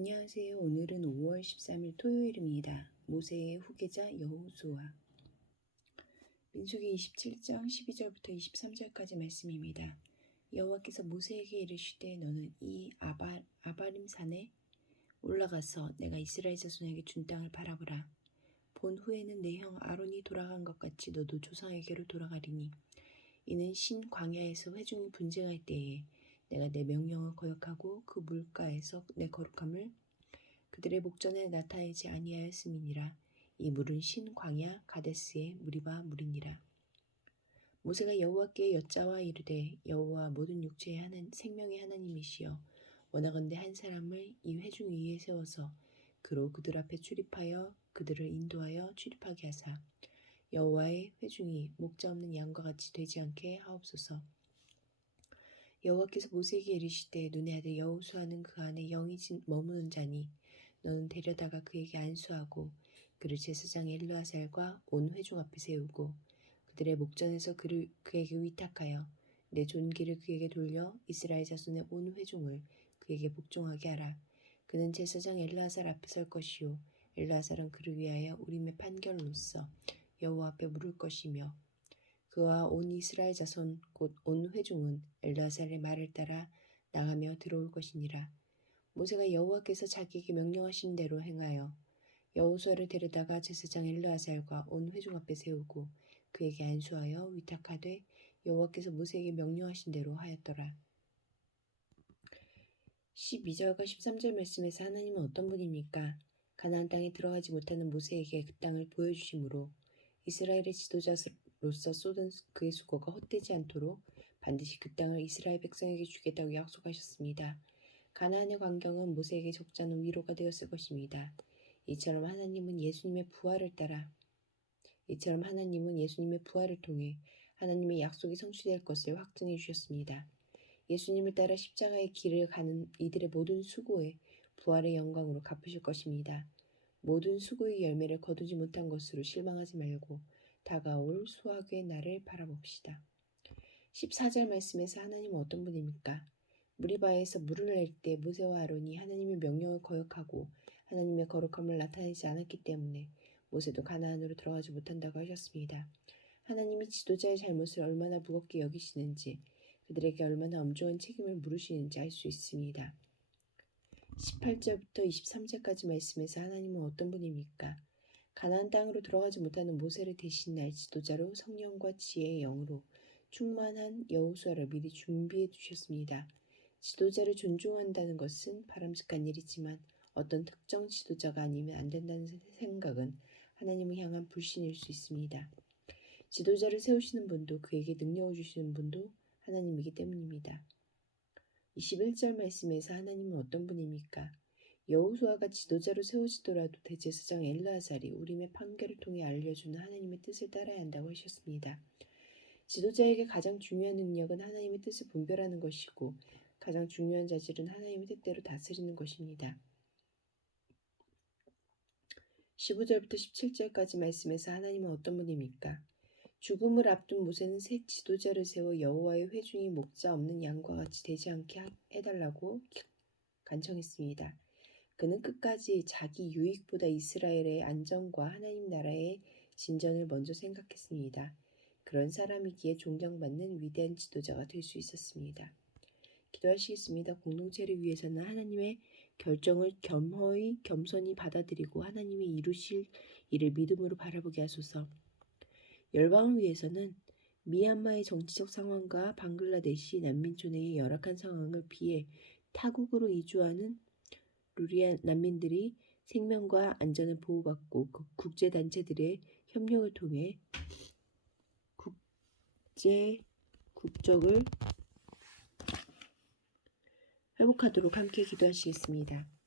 안녕하세요. 오늘은 5월 13일 토요일입니다. 모세의 후계자 여호수아. 민수기 27장 12절부터 23절까지 말씀입니다. 여호와께서 모세에게 이르시되 너는 이 아바림 산에 올라가서 내가 이스라엘 자손에게 준 땅을 바라보라. 본 후에는 내 형 아론이 돌아간 것 같이 너도 조상에게로 돌아가리니 이는 신 광야에서 회중이 분쟁할 때에 내가 내 명령을 거역하고 그 물가에서 내 거룩함을 그들의 목전에 나타내지 아니하였음이니라. 이 물은 신 광야 가데스의 무리바 물이니라. 모세가 여호와께 여짜와 이르되 여호와 모든 육체의 생명의 하나님이시여 원하건대 한 사람을 이 회중 위에 세워서 그로 그들 앞에 출입하여 그들을 인도하여 출입하게 하사 여호와의 회중이 목자 없는 양과 같이 되지 않게 하옵소서. 여호와께서 모세에게 이르시되 눈의 아들 여호수아는 그 안에 영이 머무는 자니 너는 데려다가 그에게 안수하고 그를 제사장 엘르아살과 온 회중 앞에 세우고 그들의 목전에서 그에게 위탁하여 내 존귀를 그에게 돌려 이스라엘 자손의 온 회중을 그에게 복종하게 하라. 그는 제사장 엘르아살 앞에 설 것이요 엘르아살은 그를 위하여 우림의 판결로서 여호와 앞에 물을 것이며 그와 온 이스라엘 자손 곧 온 회중은 엘르아살의 말을 따라 나가며 들어올 것이니라. 모세가 여호와께서 자기에게 명령하신 대로 행하여 여호수아를 데려다가 제사장 엘르아살과 온 회중 앞에 세우고 그에게 안수하여 위탁하되 여호와께서 모세에게 명령하신 대로 하였더라. 12절과 13절 말씀에서 하나님은 어떤 분입니까? 가나안 땅에 들어가지 못하는 모세에게 그 땅을 보여주심으로 이스라엘의 지도자로서 쏟은 그의 수고가 헛되지 않도록 반드시 그 땅을 이스라엘 백성에게 주겠다고 약속하셨습니다. 가나안의 광경은 모세에게 적지 않은 위로가 되었을 것입니다. 이처럼 하나님은 예수님의 부활을 통해 하나님의 약속이 성취될 것을 확증해 주셨습니다. 예수님을 따라 십자가의 길을 가는 이들의 모든 수고에 부활의 영광으로 갚으실 것입니다. 모든 수고의 열매를 거두지 못한 것으로 실망하지 말고 다가올 수확의 날을 바라봅시다. 14절 말씀에서 하나님은 어떤 분입니까? 무리바에서 물을 낼 때 모세와 아론이 하나님의 명령을 거역하고 하나님의 거룩함을 나타내지 않았기 때문에 모세도 가나안으로 들어가지 못한다고 하셨습니다. 하나님이 지도자의 잘못을 얼마나 무겁게 여기시는지 그들에게 얼마나 엄중한 책임을 물으시는지 알 수 있습니다. 18절부터 23절까지 말씀에서 하나님은 어떤 분입니까? 가나안 땅으로 들어가지 못하는 모세를 대신할 지도자로 성령과 지혜의 영으로 충만한 여호수아를 미리 준비해 두셨습니다. 지도자를 존중한다는 것은 바람직한 일이지만 어떤 특정 지도자가 아니면 안 된다는 생각은 하나님을 향한 불신일 수 있습니다. 지도자를 세우시는 분도 그에게 능력을 주시는 분도 하나님이기 때문입니다. 21절 말씀에서 하나님은 어떤 분입니까? 여호수아가 지도자로 세워지더라도 대제사장 엘르아살이 우림의 판결을 통해 알려주는 하나님의 뜻을 따라야 한다고 하셨습니다. 지도자에게 가장 중요한 능력은 하나님의 뜻을 분별하는 것이고 가장 중요한 자질은 하나님의 뜻대로 다스리는 것입니다. 15절부터 17절까지 말씀에서 하나님은 어떤 분입니까? 죽음을 앞둔 모세는 새 지도자를 세워 여호와의 회중이 목자 없는 양과 같이 되지 않게 해달라고 간청했습니다. 그는 끝까지 자기 유익보다 이스라엘의 안전과 하나님 나라의 진전을 먼저 생각했습니다. 그런 사람이기에 존경받는 위대한 지도자가 될 수 있었습니다. 기도하시겠습니다. 공동체를 위해서는 하나님의 결정을 겸손히 받아들이고 하나님이 이루실 일을 믿음으로 바라보게 하소서. 열방을 위해서는 미얀마의 정치적 상황과 방글라데시 난민촌의 열악한 상황을 피해 타국으로 이주하는 루리아 난민들이 생명과 안전을 보호받고 국제단체들의 협력을 통해 국적을 회복하도록 함께 기도하시겠습니다.